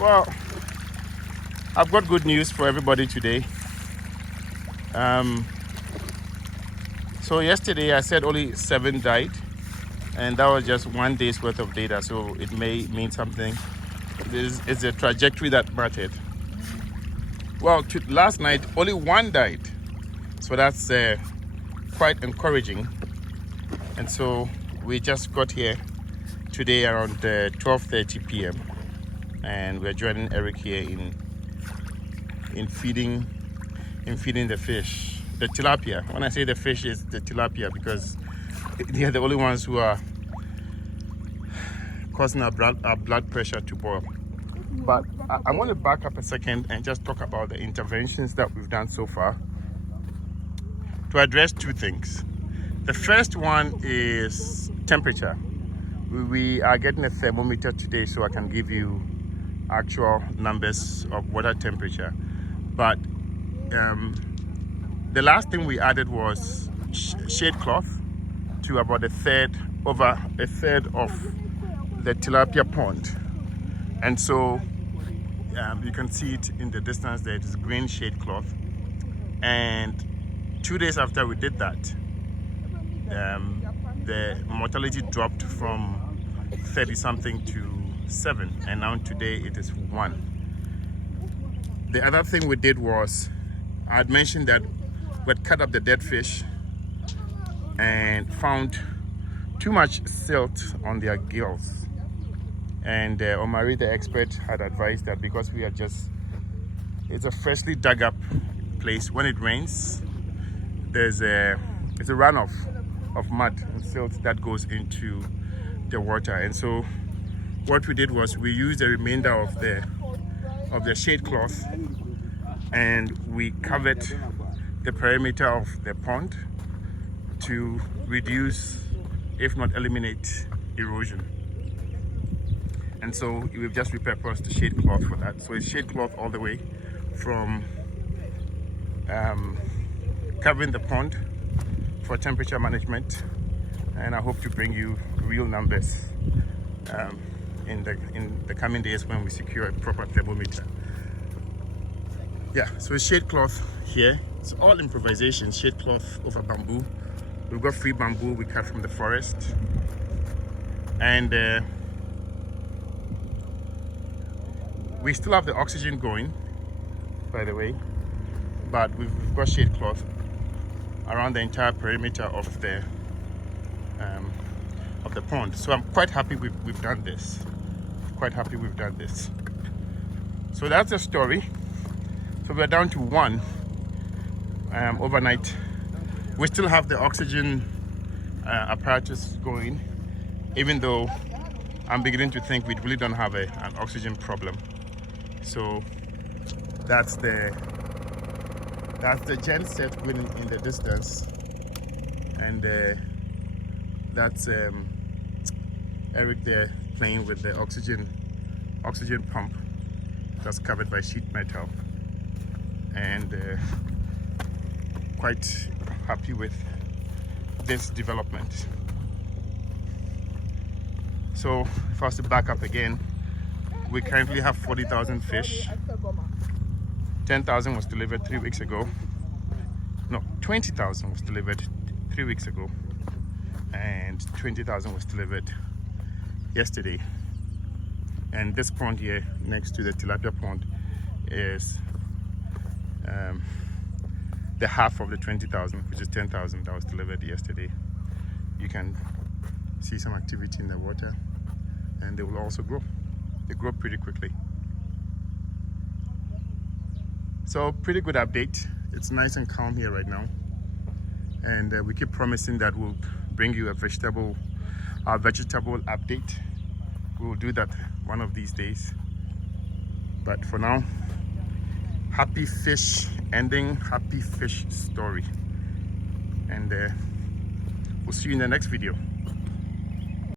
Well, I've got good news for everybody today. So yesterday I said only 7 died, and that was just 1 day's worth of data, so it may mean something. This is a trajectory that mattered. Well, last night only 1 died, so that's quite encouraging. And so we just got here today around 12:30 p.m. and we're joining Eric here in feeding the fish, the tilapia. When I say the fish, is the tilapia, because they are the only ones who are causing our blood pressure to boil. But I want to back up a second and just talk about the interventions that we've done so far to address 2 things. The first one is temperature. We are getting a thermometer today so I can give you actual numbers of water temperature. But the last thing we added was shade cloth to about over a third of the tilapia pond. And so you can see it in the distance there. It is green shade cloth. And 2 days after we did that, the mortality dropped from 30 something to 7, and now today it is 1. The other thing we did was, I had mentioned that we had cut up the dead fish and found too much silt on their gills. And Omari, the expert, had advised that because it's a freshly dug up place, when it rains, it's a runoff of mud and silt that goes into the water. And so what we did was we used the remainder of the shade cloth and we covered the perimeter of the pond to reduce, if not eliminate, erosion. And so we've just repurposed the shade cloth for that. So it's shade cloth all the way from covering the pond for temperature management, and I hope to bring you real numbers in the coming days when we secure a proper thermometer. Yeah, so it's shade cloth here. It's all improvisation. Shade cloth over bamboo. We've got free bamboo we cut from the forest, and we still have the oxygen going, by the way, but we've got shade cloth around the entire perimeter of the pond. So I'm quite happy we've done this. Quite happy we've done this. So that's the story. So we're down to 1 overnight. We still have the oxygen apparatus going, even though I'm beginning to think we really don't have an oxygen problem. So that's the gen set going in the distance, and that's Eric there playing with the oxygen pump that's covered by sheet metal, and quite happy with this development. So if I was to back up again, we currently have 40,000 fish. 10,000 was delivered 3 weeks ago. No, 20,000 was delivered 3 weeks ago, and 20,000 was delivered yesterday. And this pond here next to the tilapia pond is the half of the 20,000, which is 10,000 that was delivered yesterday. You can see some activity in the water, and they will also grow. They grow pretty quickly. So pretty good update. It's nice and calm here right now, and we keep promising that we'll bring you a vegetable update. We'll do that one of these days. But for now, happy fish ending, happy fish story, and we'll see you in the next video.